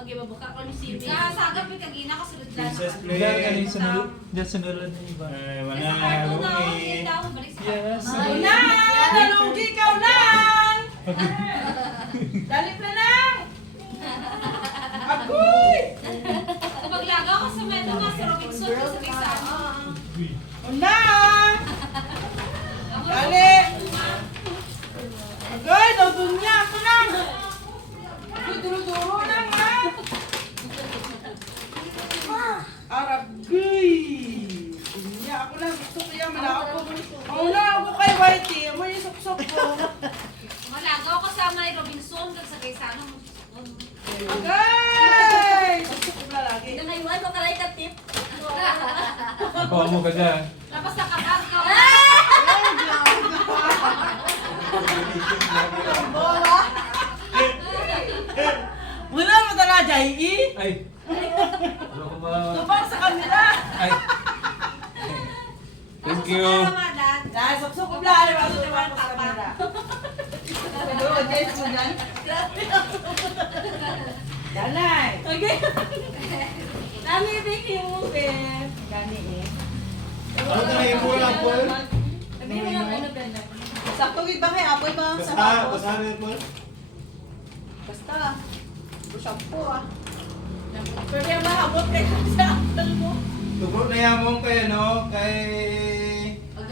Agi mabuka ko ni Simi. Sagap yung kagina kasulod lang. Princess ako. Play. Diyan sunod na iba. Ay, Sa wala cartoon na ako, Lumi. hindi daw, balik sa Yes. cartoon. Na! Nalunggi ka na! Dali pa na! Agoy! Paglagaw ko sa meto nga sa Robinson ko sa Texano. Una! Dali! Agoy! Doon niya! Ako na! Agoy! Duro-duro lang ha! Aragay! Niya ako na! Gusto ko yan! Malako! Ako na! Ako kay Whitey! Amo yung suksok ko! Malagaw ko sa may Robinson kag sa Texano. Agay! Gusto ko na lagi! Ito na iwan ko karay ka tip. Bawa mo ka dyan. Tapos nakakas ka. Wala mo tala, Jai! Ay. Wala ko ba? Tupang sa kanila! Ay. Thank you. Dahil suksok ko lang! Ano ba tupang sa kanila? Ano, Jess mo dyan? Danay! Okay. Dami baking mo, be. Gani eh. Ano na yung mula, Paul? Sabi mo lang ano ba na. Sakto gid ba kay apoy ba sa Basta, tapos? basta na Paul. Basta. Shampoo ah. Pero yung mahabot kay sa akal mo. Tugro na yamong kay ano, kay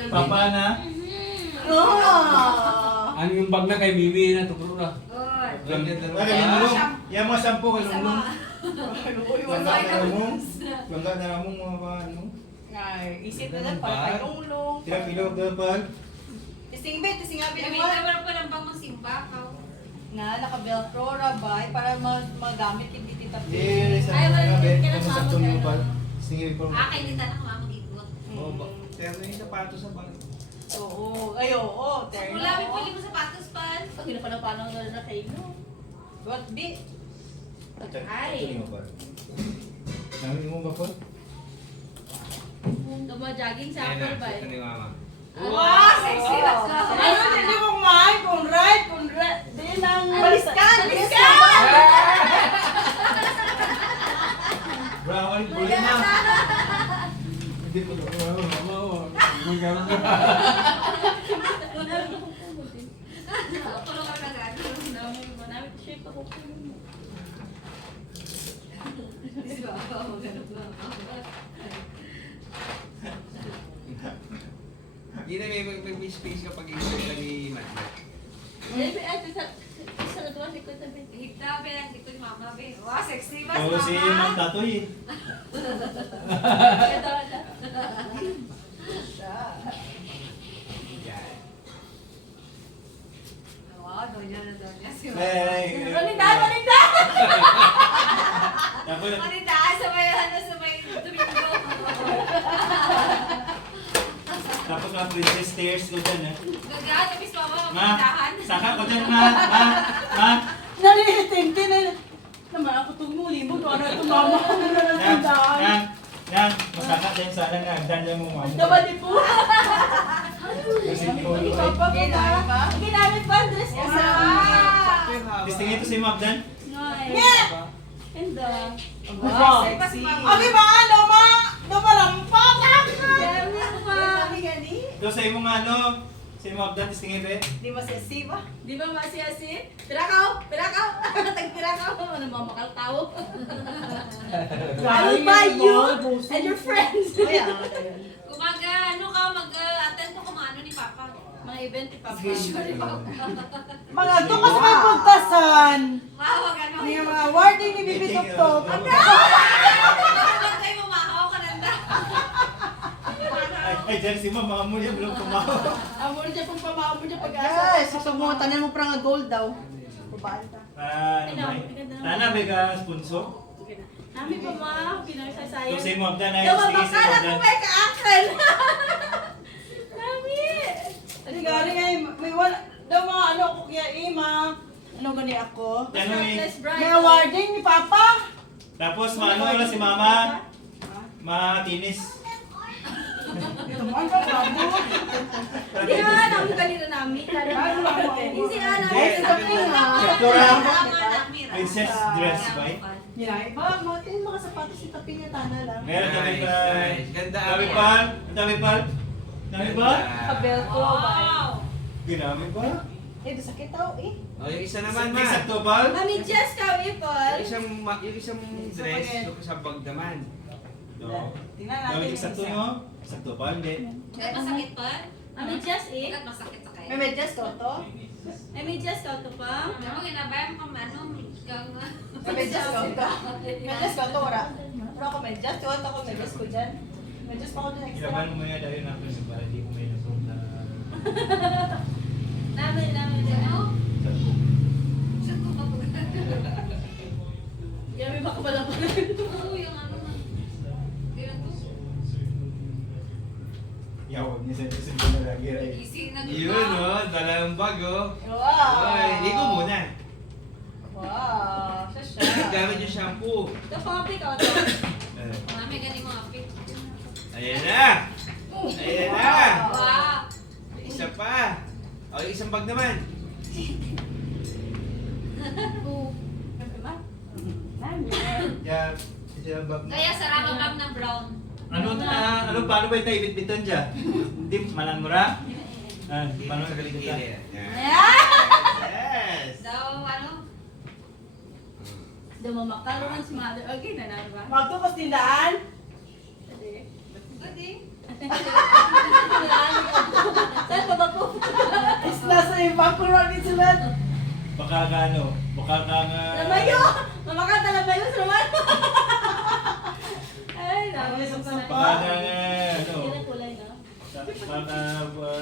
Papa na. Oh! Ano yung bag na kay Bibi na tukro na. Ay, lumulong. Yung mga sampo kay lumulong. Langga na ramong. Langga na ramong mga ba, ano. Ay, isip na lang para kay Lunglong. Tira pilo ka Paul. Tising bet, tising abi Kami naman. na pa lang bang magsimba ka. Nga naka-velcro rabay para magamit kay tita. Yes, Ay, ano wala, na be. kailan Ano sa maabot tuloy ka Paul. na? Sige Paul. Kay Nita na mag-ikot. Oh, ba. Pero yung sapatos sa bag. Oo, ay oo, terno. Wala may pili mo sapatos pa. Pag pinapanong na kayo, no? What be? Ay. Ito mo Paul. Namin mo ba Paul? Gumajaging sa Ayan akal na, ba? ito ni Mama. Wow, sexy na siya. Ano, hindi mo kumain? Kung right, di lang. Baliskan, baliskan! Brown, bulit na. Hindi ko lang. Hindi ka lang. Tulong ka na gano'n. Manamit shape ako. Hindi na may space kapag i-share ka ni Matmat. Higda, be, lang dito ni Mama, be. Wow, sexy ba Oo, si Ma'am Tatoy. Wow, donya na donya si Mama. Hey, Manita, manita! Tapos, Manita, sa may, sa may Domingo. tapos mga princess stairs ko dyan eh. Gagaan, tapos Mama, Ma, magpindahan. saka ko dyan ma. Nalitinti na. Naman ako tumuli mo. Ano ito mama ko na lang tindahan. Yan, masaka dyan sana nga, agdan dyan mo mama. Diba di po? Kasi po, Papa ko ba? Ginamit ba ang dress ko sa... Testing ito si Ma'am Dan. Yeah! Ganda. Wow. Sexy. Abi ba ano ma? Dumalampak ako. Dami ko ba? Ito sa imong ano, si Ma'am Dan, testing ito eh. Di ba sexy ba? Di ba masiyasi? Pirakaw! Pirakaw! Tag-pirakaw! Ano mamakal tao? I will buy you and your friends! Kumaga, ano ka, mag-attend ko kung ano ni Papa. Mga event ni Papa. Mga to kasi may puntasan. Mahawag ano. May mga awarding ni Bibi Top. Huwag kayo mamahaw ka nanda. Ay, dyan si Ma'am, mga muli, belum kumawa. Amo niya pong pamamo niya pag-asa. Guys, sa mga tanan mo parang gold daw. Babae ta. Tana, may ka sponsor. Nami pa ma, pinagsasayan. Ito si Ma'am Dan, ay Dawa testing si Ma'am bakala ko Dan. may ka-action. Nami! Ano gari ngay may wala daw mga ano ko kaya ima. Ano gani ako? Ano eh. May awarding ni Papa. Tapos, maano na si Mama, matinis. Tumaan ka, bago. Hindi nga, namin kanina namin. Hindi si Ana. Princess dress ba eh? Yan, ba, yung mga sapatos si Tapi niya, tana lang. Meron kami pa. Nice. Ganda, Dami Ami. pa. Dami pa. Dami ba? Kabel ko, Wow! Ginami ba? Eh, sakit tao eh. Oh, yung isa naman, ma. Sakto ba? Mami Jess, kami, Paul. Yung isang dress, yung sa bag naman. No. Tingnan natin. Dami yung sakto isa. mo? Sakto pa, hindi. Ba't masakit pa? Mami Jess, eh. Ba't masakit sa kayo? May medyas ko to? Mami Jess, ka ito pa? Ano, ginabayan ko ano, kang... May medyas ko to? Medyas ko to, wala. Wala ako medyas. Tuwan ako medyas ko dyan. Medyas pa ako dyan extra. Ilaban mo nga dahil na para di ko may nasunod na. Namin. Ano? Saan ko ba Yami, baka pala pa rin. Oo, yung ano na. Ganun to. Yaw, nisan ko na lagi rin. Gising na Yun, oh. Dalawang bag, oh. Wow! Oy, ligo muna. Wow! Siya. Gamit yung shampoo. Ito, papi ka ito. Mami, galing mo apit. Ayan na! Ayan na! Wow! May isa pa. O, yung isang bag naman. Yeah, isa bag. Kaya sarado lang ng brown. Ano paano ba ito ibit-bitan dyan? Hindi, malang mura? Paano Sa galitan? gilid. Yan. Yes! Daw, ano? Dumamakaroon si mother. Okay, nanalo ba? Magtukos tindaan? Good eh. Saan pa ba po? Is nasa ibang kulang din sila. Baka ka ano, baka ka nga... Lamayo! Mamakanta lamayo sa naman. Ay, namin. Baka ka nga ano... Ganda ng kulay, no? Baka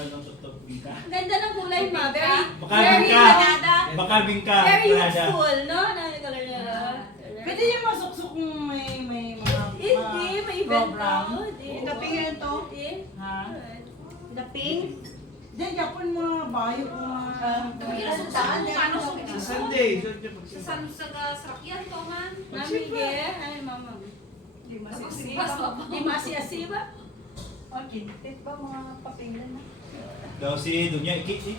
ano tutok ka. Ang ganda ng kulay, ma. Very, Baka very bingka. Canada. Baka bingka. Very Canada. youthful, no? Ano color niya? Pwede yung masuksok kung may mga Hindi, may event program. to. Hindi. Napingin to? Hindi. Ha? Naping? Diyan, yapon mga bayo kung mga... Ano Sa Sunday. Sa San Sakyan to man. Mami, ge. Ay, mama. Di Mas masisipa. Di masiasiba. Okay, tit ba mga papingan na? Daw si Dunya Iki eh.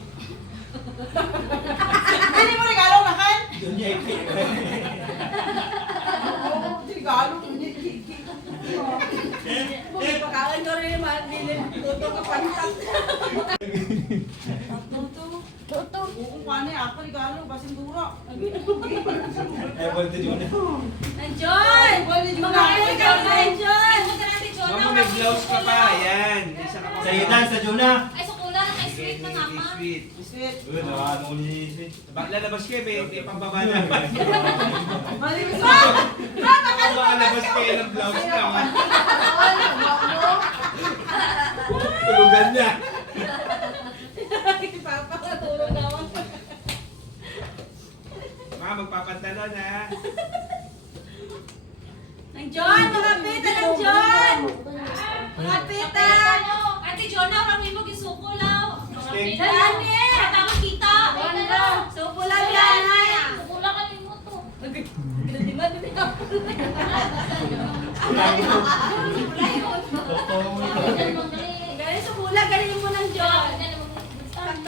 Hindi mo regalo na kan? Dunya Iki. Oo, regalo ko niya. Pagkain ko rin yung mga bilin. Tuto ka pantak. Tuto. Oo, paano eh, ako regalo, basing dura. Eh, wala ito Dunya. Nandiyon! Mga ikaw na nandiyon! Mama, may blouse ka pa. Ayan. Isa ka pa. Sa itan, sa Juna. Ay, sukula na kay sweet na mama. Sweet. Sweet. Uy, ano ni Sweet. Bak lalabas kayo, may pambaba naman. Malimit Baka labas kayo ng blouse na. Tulugan niya. Papakatulog naman. Mga magpapantalon ha. Nandiyon! Mga pita! Nandiyon! Mga pita! Ate Jonah, rami mo gisuko lao. Steak. Dami! Tama kita. Supo lang yan! Sukula ka din mo to. Pinatiman din ako. Galing sa pula, galing mo ng Diyon.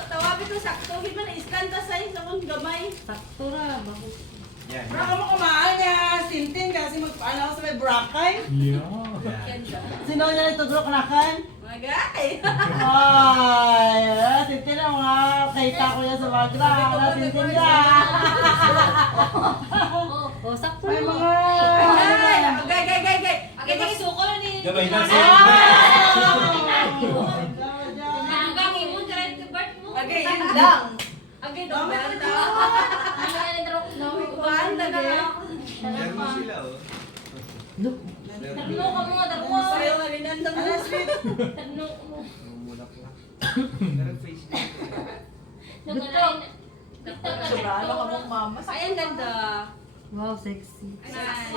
Tawabit mo sakto, hindi na iskanta sa'yo sa kong gamay. Sakto na, bakit? Yan. Baka mo kumain niya, sintin kasi magpaano ako sa may brakay. Ganda. Sino niya ito duro kanakan? Magay! Ay, sintin na mga kaita ko yan sa bagra. Sintin niya. Oh, sakto. May mga... Gay! Agay gisuko ni. Gabay na sa Hanggang imong direct to birth mo. Agay, yun lang. Agay, Dami dami ko Banda na. Meron mo sila oh. Tarno ka mga dako. Sa'yo, halinanda mo. Tarno mo. Mulak lang. Meron Facebook. Sobrano ka mong mama. Ay, ang ganda. Wow, sexy. Nice.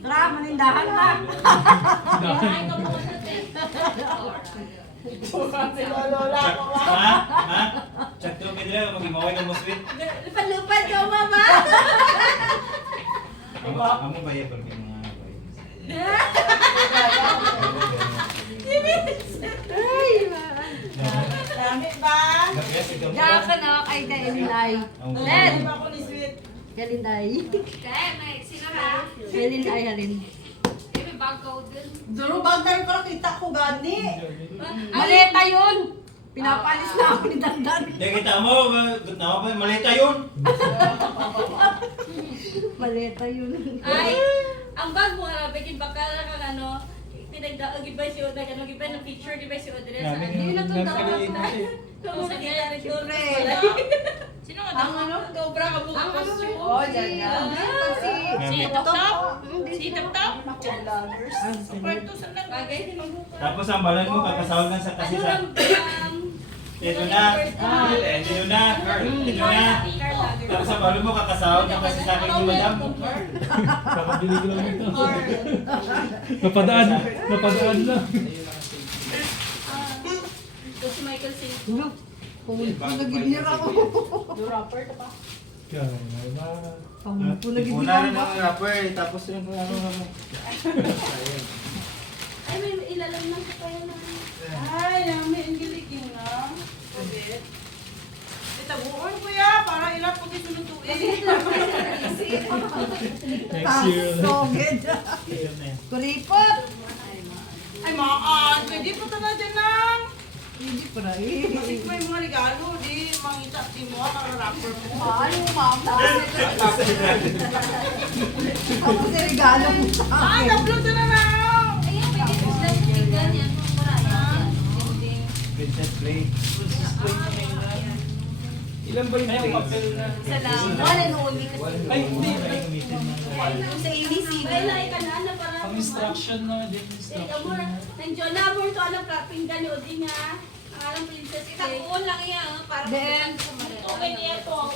Tara, manindahan na. Ay, ka mo sa te. Lola ko ba? Ha? Ha? Sakto ka dila, mag-imaway ng mo Sweet. Lupad-lupad ka, mama. Amo ba yan pag may mga Dami ba? Diyan ka na kay Galinday. Len! Dami ba ako ni Sweet? Galinday. Kaya, may sino ha? Galinday, halin. Eh, may bago din. Duro bag tayo para kita ko gani. Maleta yun! Pinapalis na ako ni Dandan. Hindi kita mo, nawa pa, malita yun. Maleta yun. Ay! Ang bag mo, bikin bakal kang ano, pinagdaog ba si Oda, ano, giba ng picture, giba si Audrey sa ano. Hindi na ito daw. Kung sa kaya rin doon. Sino nga Ang ano? Dobra ka mukha costume. Oh, dyan yan. Si Top? Si Top Top? Vloggers. Kwarto sa lang. Bagay din mo. Tapos ang balon mo, kakasawag lang sa kasi Ano sa... lang, Ito na. Ito na. Ito na. Tapos ang balon mo, kakasawag lang kasi sa akin ni Madam. Kakabili ko lang ito. Napadaan lang. Ito si Michael Singh. Nagigilira ako. Yung rapper ito pa. Kaya ba? Una rin ang rapper, tapos yung ano. Ay, may ilalam lang ko kaya na. Ay, nami, ang gilig yun na. Pwede. Itabuon ko ya, para ilang po dito lutuin. Next year. Soged. Ito na yan. Kuripot. Ay, maan. Pwede po ito na dyan lang. Hindi pa rin. Kasi may mga regalo, di mangita mo ang rapper mo. Ano, mama? Ako sa regalo mo sa akin. Ay, na-upload na lang. Ayun, may dito sila sa tinggan yan. Maraya. Princess Play. Ilan ba yung papel na? Salamat. Wala noon. Ay, hindi. Sa ABC. Ay, lahat ka na para. Ang instruction na din. Nandiyon na mo ito alam ka pinggan ni Odin niya. Ang alam princess Kay. Itakuon lang yan. Para Then, okay niya po.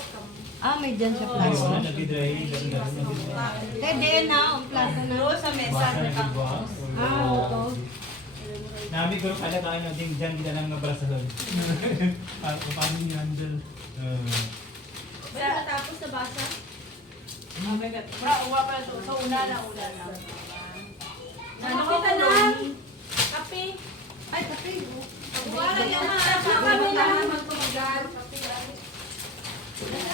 may dyan siya Ay, wala nag-dry. Pwede na, ang plato na. Sa mesa. ito. Nami ko kala ka ano, ding dyan kita nang nabrasalon. Paano ni-handle? Wala natapos na basa. Uwa pa sa una na. Ano kita lang? Kape. Ay, kape. Wala yan ha. Kami lang magtumagal.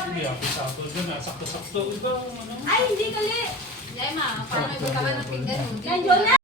Hindi ako sakto dyan. Sakto-sakto. Ikaw ano? Ay, hindi kali. Hindi ma, para may butangan ng pinggan. Nandiyon na.